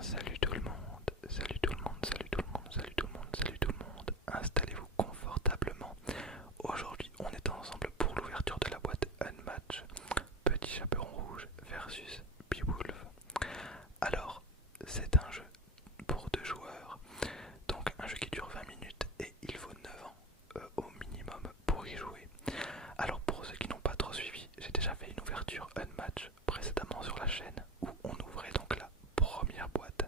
Salut tout le monde, salut tout le monde, salut tout le monde, salut tout le monde, salut tout le monde. Installez-vous confortablement. Aujourd'hui, on est ensemble pour l'ouverture de la boîte Unmatch, Petit Chaperon Rouge versus Beowulf. Alors, c'est un jeu pour deux joueurs, donc un jeu qui dure 20 minutes et il faut 9 ans au minimum pour y jouer. Alors pour ceux qui n'ont pas trop suivi, j'ai déjà fait une ouverture Unmatch précédemment sur la chaîne où on ouvrait donc la première boîte.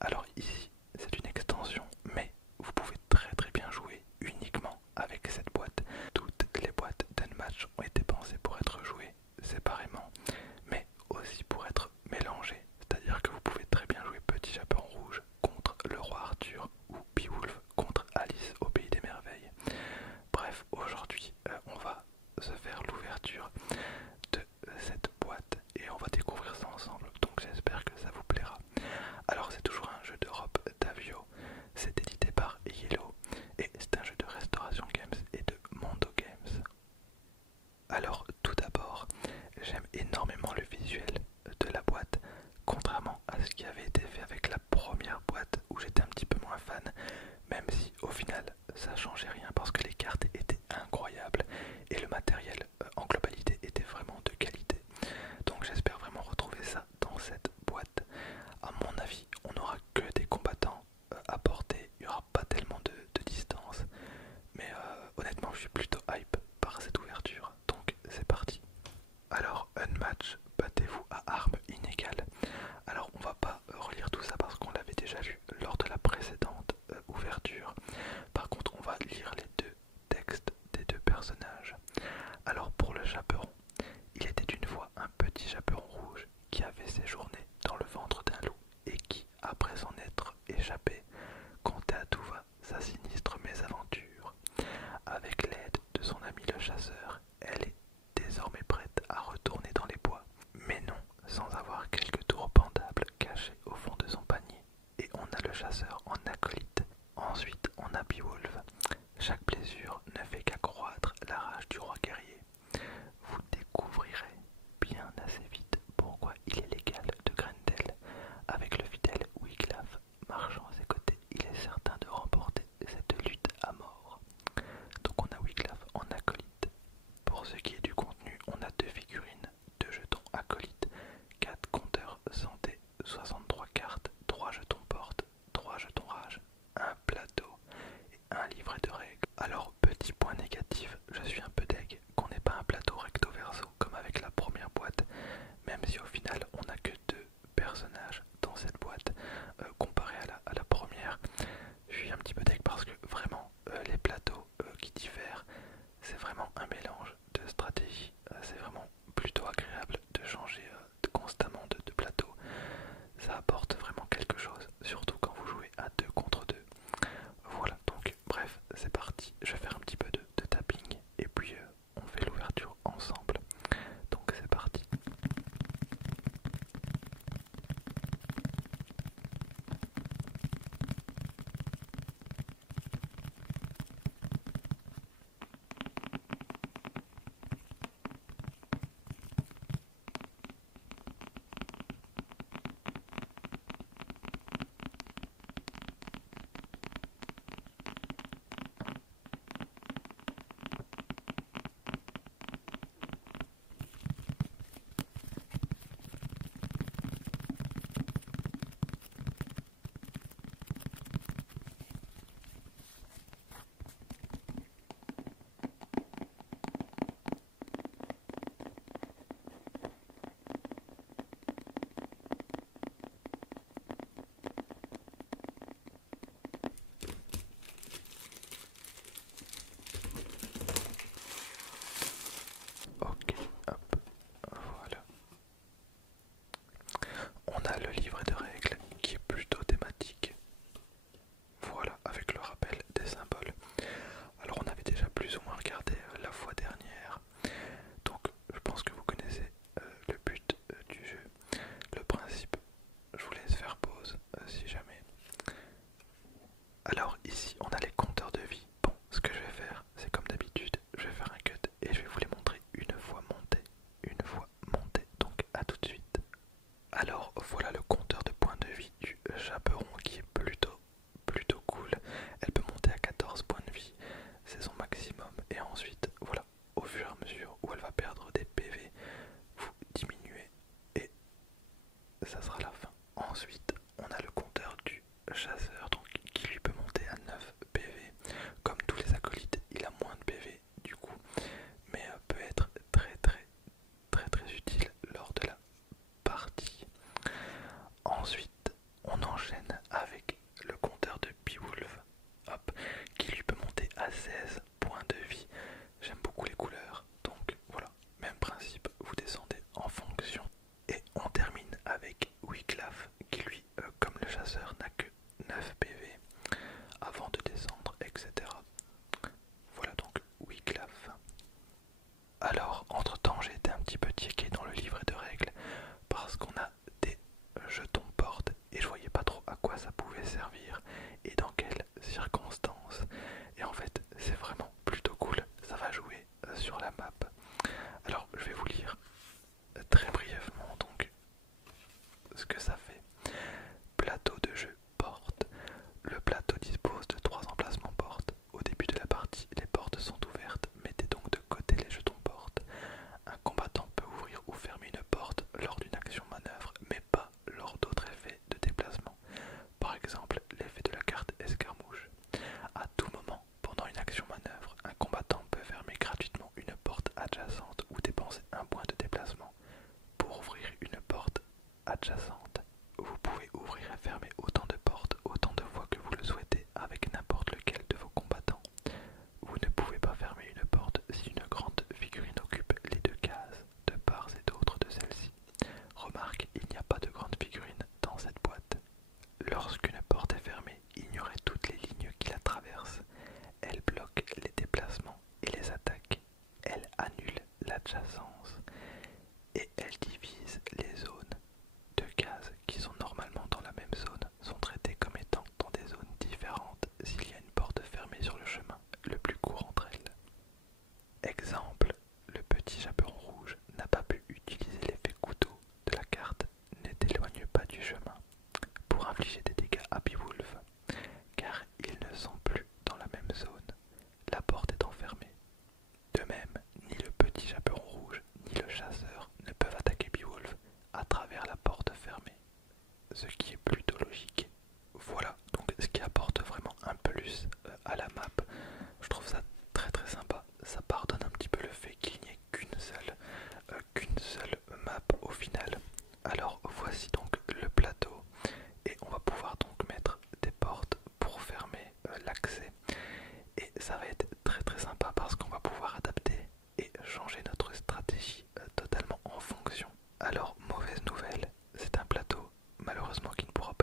Alors ici, c'est une extension, mais vous pouvez très bien jouer uniquement avec cette boîte. Toutes les boîtes d'Unmatch ont été pensées pour être jouées séparément, mais aussi pour être mélangées. C'est-à-dire que vous pouvez très bien jouer Petit Chaperon Rouge contre le roi Arthur ou Beowulf contre Alice au Pays des Merveilles. Bref, aujourd'hui, on va se faire l'ouverture de cette boîte et on va découvrir ça ensemble. Donc j'espère que ça vous plaira. Alors c'est toujours un jeu d'Europe d'Avio, c'est édité par Yellow et c'est un jeu de Restauration Games et de Mondo Games. Alors tout d'abord, j'aime énormément le visuel de la boîte, contrairement à ce qui avait été fait avec la première boîte où j'étais un petit peu moins fan, même si au final ça changeait rien parce que les cartes étaient incroyables et le matériel en globalité était vraiment de qualité. Donc j'espère vraiment retrouver ça dans cette boîte. À mon avis, on n'aura que des combattants à portée, il n'y aura pas tellement de distance. Mais honnêtement, je suis plutôt hype par cette ouverture. Donc c'est parti. Alors, Unmatch, battez-vous à armes inégales. Alors, on va pas relire tout ça parce qu'on l'avait déjà vu lors de la précédente ouverture. Par contre, on va lire les deux textes des deux personnages. Alors, pour le chaperon, il était une fois un petit chaperon rouge qui avait séjourné dans le ventre d'un loup et qui, après s'en être échappé, contait à tout va sa sinistre mésaventure. Avec l'aide de son ami le chasseur, elle est désormais prête à retourner dans les bois, mais non sans avoir quelques tours pendables cachés au fond de son panier. Et on a le chasseur en acolyte. Ensuite, on a Beowulf. Chaque blessure ne fait qu'accroître la rage du roi guerrier. Vous découvrirez bien assez vite pourquoi il est l'égal de Grendel. Avec le fidèle Wiglaf marchant à ses côtés, il est certain de remporter cette lutte à mort. Donc on a Wiglaf en acolyte. Pour ce qui est du contenu, on a deux figurines, deux jetons acolytes, 4 compteurs santé, 63 cartes, 3 jetons porte, 3 jetons rage, un plateau et un livret de règles. Alors petit point négatif, je suis un peu deg qu'on n'ait pas un plateau recto verso comme avec la première boîte, même si au final on n'a que deux personnages dans cette boîte comparé à la première. Je suis un petit peu deg parce que vraiment les plateaux qui diffèrent, c'est vraiment un mélange de stratégie. C'est vraiment plutôt agréable de changer constamment de plateau. Ça apporte vraiment quelque chose, surtout quand vous jouez à 2 contre 2. Voilà, donc bref, c'est parti. Je vais faire un petit peu de tapping et puis on fait l'ouverture ensemble. Donc c'est parti. Ok, hop, voilà. On a le livret de règles qui est plutôt thématique. Voilà, avec le rappel des symboles. Alors on avait déjà plus ou moins regardé la fois dernière. Donc je pense que vous connaissez le but du jeu, le principe. Je vous laisse faire pause si jamais. Alors ici on a les compteurs de vie. Bon, ce que je vais faire, c'est comme d'habitude, je vais faire un cut et je vais vous les montrer une fois montés. Une fois montés, donc à tout de suite. Alors voilà le compteur de points de vie du chaperon qui est plutôt cool. Elle peut monter à 14 points de vie, c'est son maximum. Et ensuite, voilà, au fur et à mesure où elle va perdre des PV, vous diminuez et ça sera la fin. Ensuite, on a le compteur du chasseur donc, qui lui peut monter à 9 PV. Comme tous les acolytes, il a moins de PV du coup, mais peut être très utile lors de la partie. Ensuite, on enchaîne avec le compteur de Beowulf, hop, qui lui peut monter à 16 points de vie. J'aime beaucoup les couleurs, donc voilà, même principe, vous descendez en fonction. Et on termine avec Wiglaf, qui lui, comme le chasseur, n'a que 9 PV avant de descendre, etc. Voilà donc Wiglaf. Alors, entre-temps, j'ai été un petit peu checké dans le livret de règles parce qu'on a des jetons porte et je voyais pas trop à quoi ça pouvait servir et dans quelles circonstances. Et en fait, c'est vraiment plutôt cool. Ça va jouer sur la map. Alors, je vais vous lire très brièvement donc ce que ça fait. Plateau de jeu porte. Le plateau dispose de 3 emplacements porte. Au début de la partie, les portes sont ouvertes. Mettez donc de côté les jetons porte. Un combattant peut ouvrir ou fermer une porte lors d'une action manœuvre, mais pas lors d'autres effets de déplacement. Par exemple, l'effet de la carte escarmouche. À tout moment, pendant une action manœuvre, un combattant peut fermer gratuitement une porte adjacente ou dépenser un point de déplacement. Pour ouvrir une porte adjacente, vous pouvez ouvrir et fermer autant de portes autant de fois que vous le souhaitez avec n'importe lequel de vos combattants. Vous ne pouvez pas fermer une porte si une grande figurine occupe les 2 cases, de part et d'autre de celle-ci. Remarque, il n'y a pas de grande figurine dans cette boîte. Lorsqu'une porte est fermée, ignorez toutes les lignes qui la traversent. Elle bloque les déplacements et les attaques. Elle annule l'adjacence. Et elle divise les zones. 2 cases qui sont normalement dans la même zone sont traitées comme étant dans des zones différentes s'il y a une porte fermée sur le chemin le plus court entre elles. Exemple, le petit chaperon rouge n'a pas pu utiliser l'effet couteau de la carte Ne t'éloigne pas du chemin pour infliger des dégâts à Beowulf, car ils ne sont plus dans la même zone, la porte étant fermée. De même, ni le petit chaperon rouge ni le chasseur ne peuvent attaquer Beowulf à travers la porte fermée, ce qui est plutôt logique. Voilà donc ce qui apporte vraiment un plus à la map. Je trouve ça très sympa. Ça pardonne un petit peu le fait qu'il n'y ait qu'une seule map au final. Alors voici donc le plateau et on va pouvoir donc mettre des portes pour fermer l'accès. Et ça va être très sympa parce qu'on va pouvoir adapter et changer notre stratégie totalement en fonction. Alors mauvaise nouvelle, c'est un plateau malheureusement qui ne pourra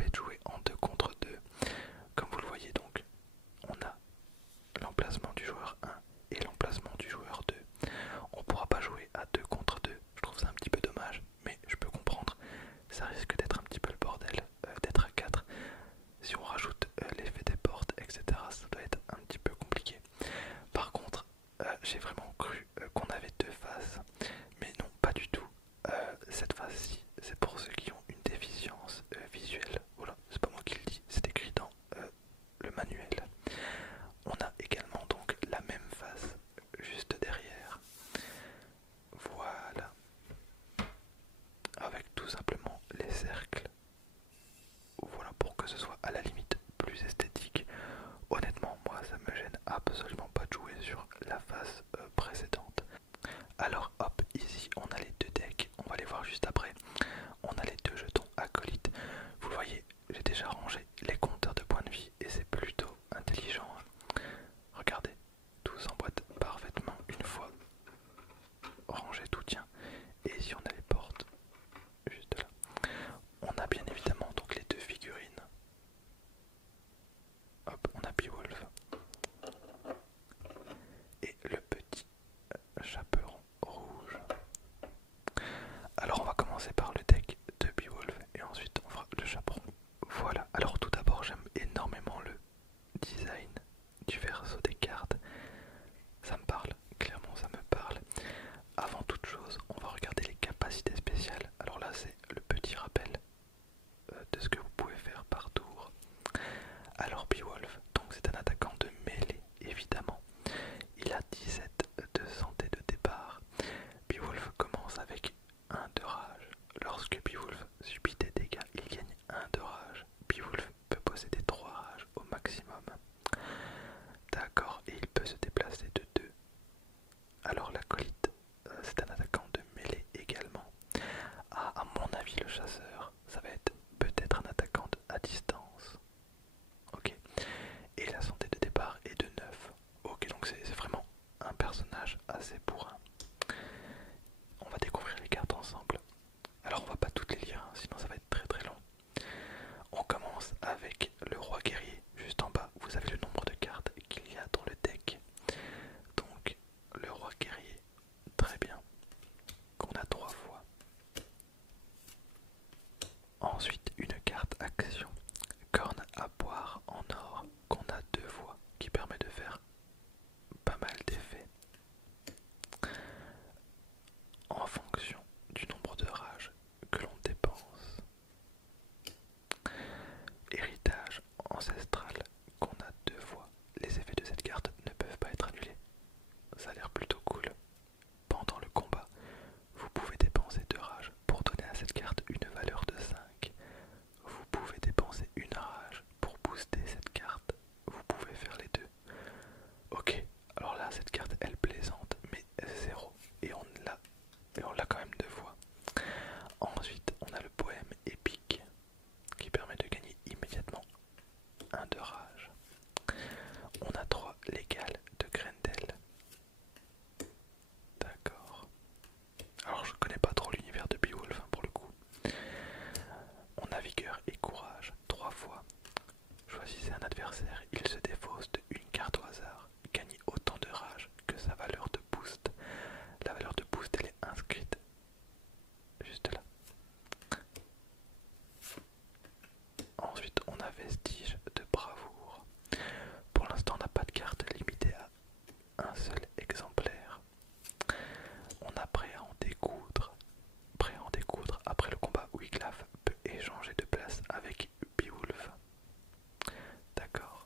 subit des dégâts, il gagne 1 de rage. Beowulf peut posséder 3 rages au maximum. D'accord, et il peut se déplacer de 2. Alors l'acolyte, c'est un attaquant de mêlée également. Ah, à mon avis, le chasseur, ça va être peut-être un attaquant à distance. Ok. Et la santé de départ est de 9. Ok, donc c'est vraiment un personnage assez bourrin. On va découvrir les cartes ensemble. Alors on va pas toutes les lire, hein, sinon ça va être très très long. On commence avec le roi guerrier. Juste en bas, vous avez le nombre de cartes qu'il y a dans le deck. Donc le roi guerrier, très bien, qu'on a 3 fois. Ensuite, une carte action, corne à boire en or, qu'on a 2 fois, qui permet de faire pas mal d'effets. En fonction du nombre de rages que l'on dépense. Héritage ancestral, qu'on a 2 fois. Les effets de cette carte ne peuvent pas être annulés. Ça a l'air plutôt cool. Pendant le combat, vous pouvez dépenser 2 rages pour donner à cette carte une valeur de 5. Vous pouvez dépenser une rage pour booster cette carte. Vous pouvez faire les deux. Ok, alors là cette carte elle plaisante, mais 0. Et on l'a quand même 2 fois. Ensuite on a le poème épique qui permet de gagner immédiatement 1 de rage. On a 3 légales de Grendel. D'accord. Alors je connais pas trop l'univers de Beowulf pour le coup. On a vigueur et courage 3 fois. Choisissez un adversaire, il se défausse de une carte au hasard. Gagnez autant de rage que sa valeur de boost. La valeur de boost elle est inscrite juste là. Ensuite on a vestige de bravoure. Pour l'instant on n'a pas de carte limitée à un seul exemplaire. On a prêt à en découdre. Prêt à en découdre après le combat, Wiglaf peut échanger de place avec Beowulf. D'accord.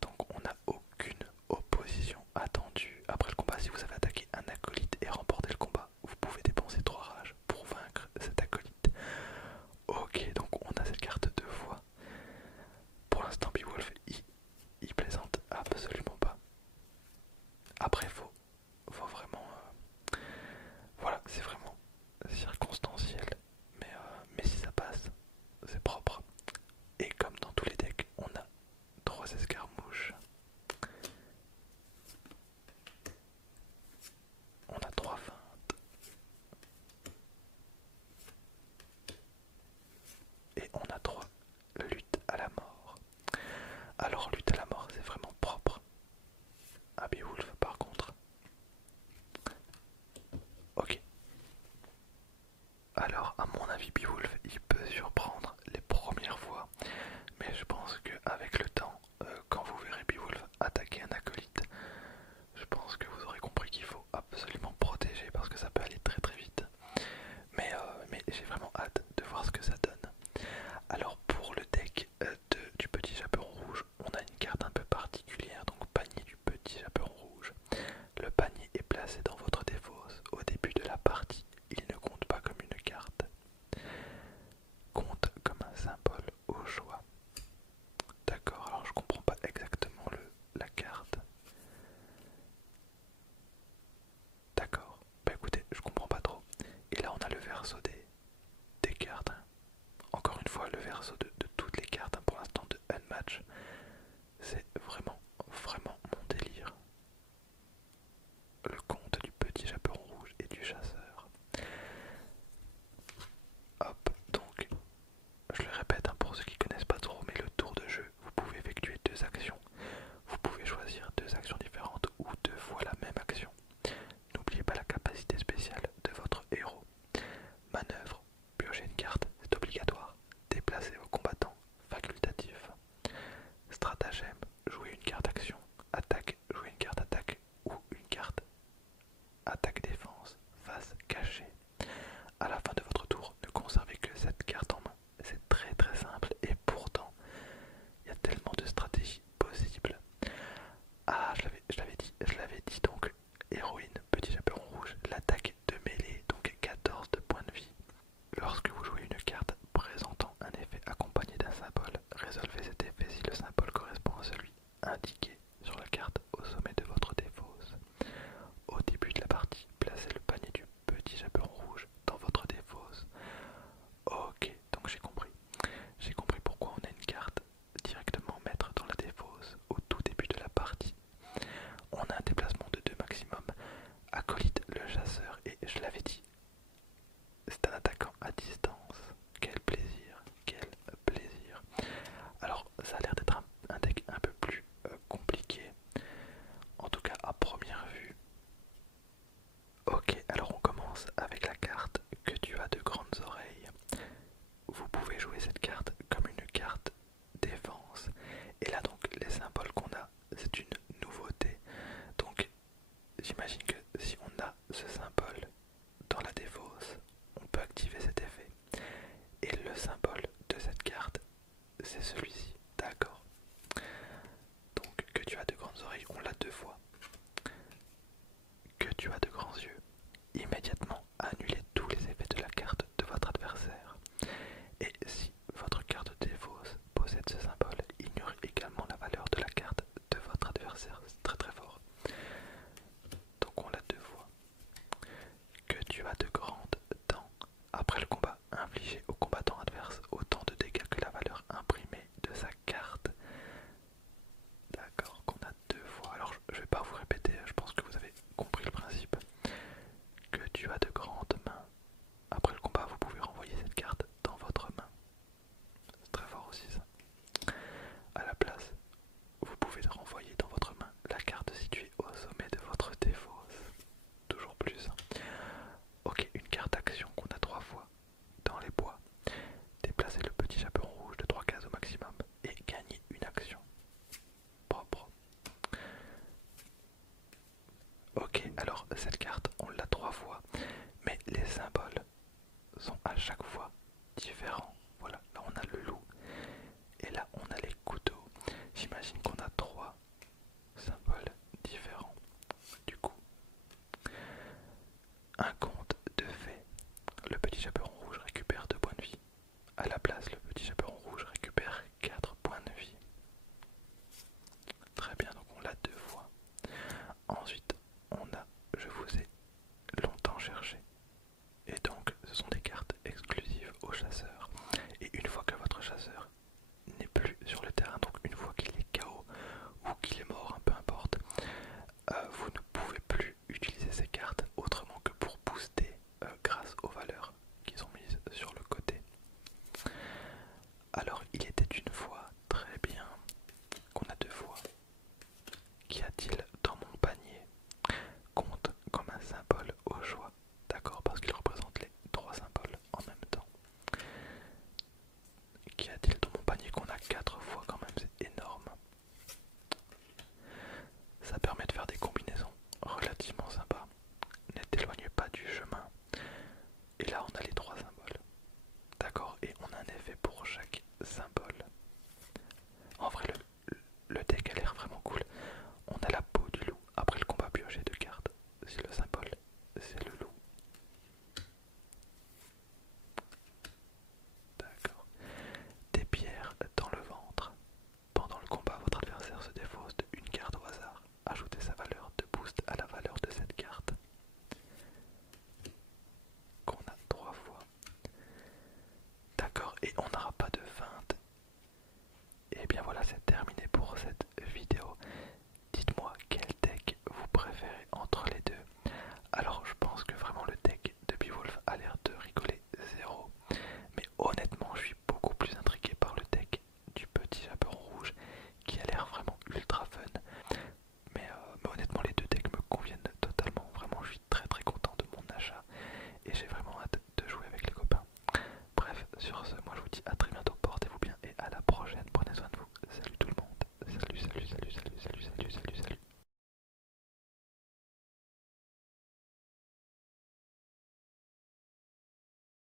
Donc on n'a aucune opposition attendue. Après le combat, si vous avez attaqué un acolyte et remporté le combat, vous pouvez dépenser 3 rages pour vaincre cet acolyte. Ok, donc on a cette carte 2 fois. Pour l'instant, Beowulf, il plaisante absolument pas. Après, faut vraiment... voilà, c'est vraiment circonstanciel. Mais si ça passe, c'est propre. Et comme dans tous les decks, on a 3 escarmouches. On a 3 feintes. Et on a 3 luttes à la mort. Alors lutte à la mort, c'est vraiment propre à Beowulf par contre. Ok. Alors à mon avis Beowulf il peut surprendre les premières fois. Mais je pense qu'avec le temps, quand vous verrez Beowulf attaquer un acolyte, je pense que vous aurez compris qu'il faut absolument protéger parce que ça peut aller très très vite. Mais j'ai vraiment hâte de voir ce que ça donne. Alors pour le deck du petit chaperon rouge, on a une carte un peu particulière, donc panier du petit chaperon rouge. Le panier est placé dans votre défausse au début de la partie. Il ne compte pas comme une carte. Compte comme un symbole au choix. D'accord, alors je comprends. comprends pas exactement la carte. infligé au